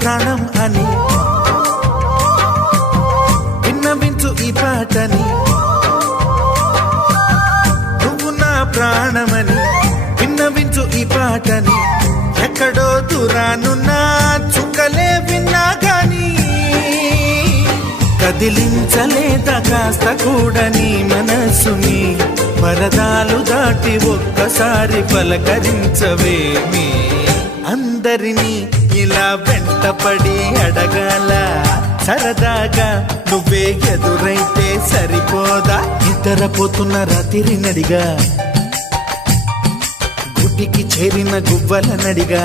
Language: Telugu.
ప్రాణం అని విన్నవించు ఈ పాటని, నువ్వు నా ప్రాణమని విన్నవించు ఈ పాటని. ఎక్కడో దూరానున్నా చుక్కలే విన్నా గాని కదిలించలేదా కాస్త కూడా నీ మనసుని. పరదాలు దాటి ఒక్కసారి పలకరించవేమి. అందరినీ ఇలా వెంటపడి అడగాల సరదాగా నువ్వే ఎదురైతే సరిపోదా. నిద్రపోతున్న రాత్రి నడిగా గుడికి చేరిన గువ్వల నడిగా